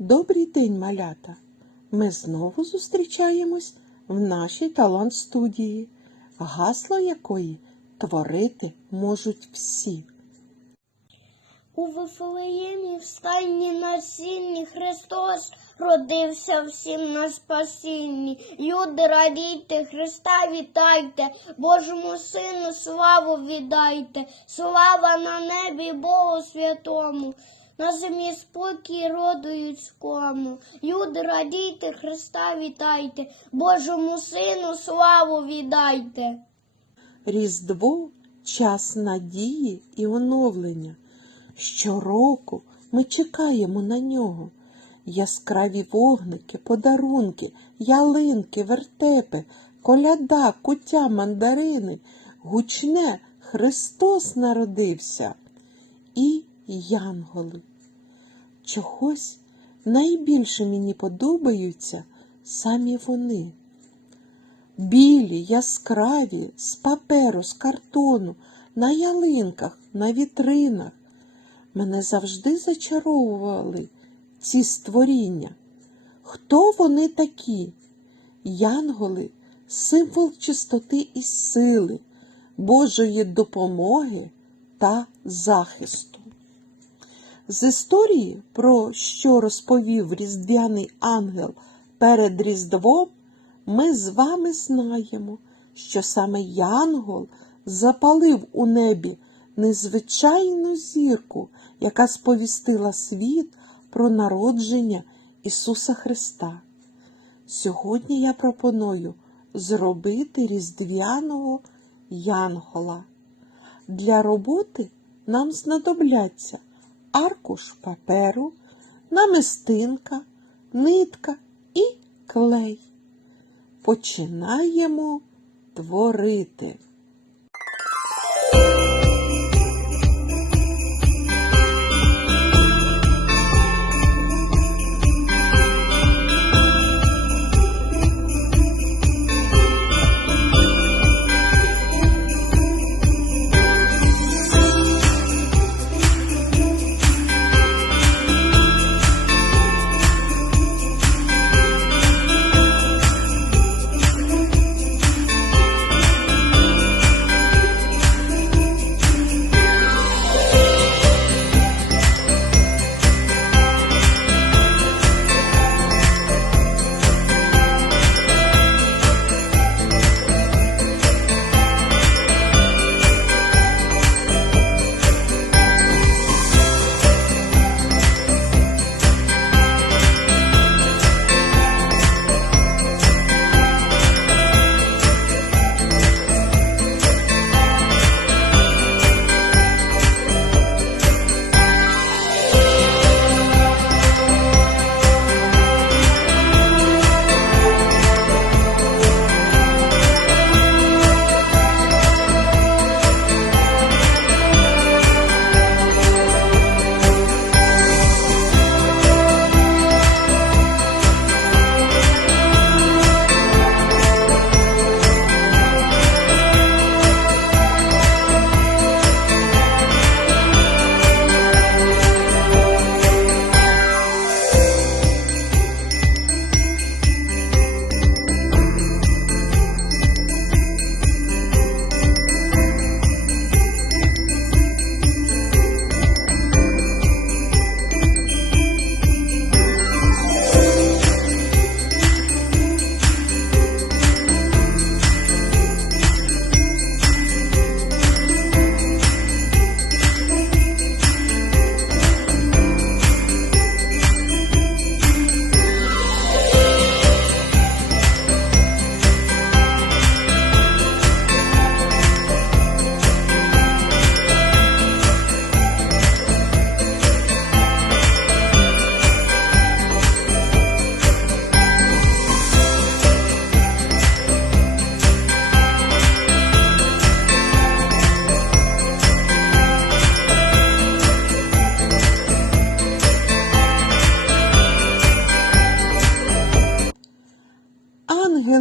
Добрий день, малята! Ми знову зустрічаємось в нашій талант студії, гасло якої творити можуть всі. У Вифлеємі в стайні на Христос родився всім на спасінні. Люди, радійте, Христа вітайте, Божому Сину славу віддайте, слава на небі Богу святому, на землі спокій роду людському. Люди, радійте, Христа вітайте, Божому Сину славу віддайте. Різдво час надії і оновлення. Щороку ми чекаємо на нього. Яскраві вогники, подарунки, ялинки, вертепи, коляда, куття, мандарини, гучне Христос народився і янголи. Чогось найбільше мені подобаються самі вони. Білі, яскраві, з паперу, з картону, на ялинках, на вітринах. Мене завжди зачаровували ці створіння. Хто вони такі? Янголи символ чистоти і сили, Божої допомоги та захисту. З історії, про що розповів різдвяний ангел перед Різдвом, ми з вами знаємо, що саме Янгол запалив у небі незвичайну зірку, яка сповістила світ про народження Ісуса Христа. Сьогодні я пропоную зробити різдвяного янгола. Для роботи нам знадобляться аркуш паперу, намистинка, нитка і клей. Починаємо творити.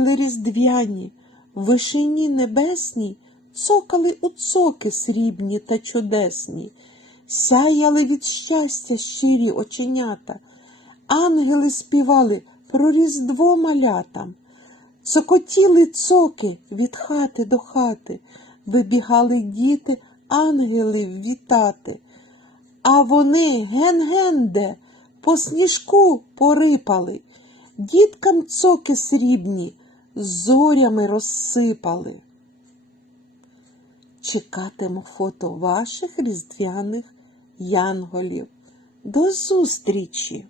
Ангели різдвяні, в вишині небесній, цокали у цоки срібні та чудесні, сяяли від щастя щирі оченята, Ангели співали про Різдво малятам. Цокотіли цоки від хати до хати, вибігали діти ангелів вітати. А вони ген-генде по сніжку порипали, діткам цоки срібні зорями розсипали. Чекатиму фото ваших різдвяних янголів. До зустрічі!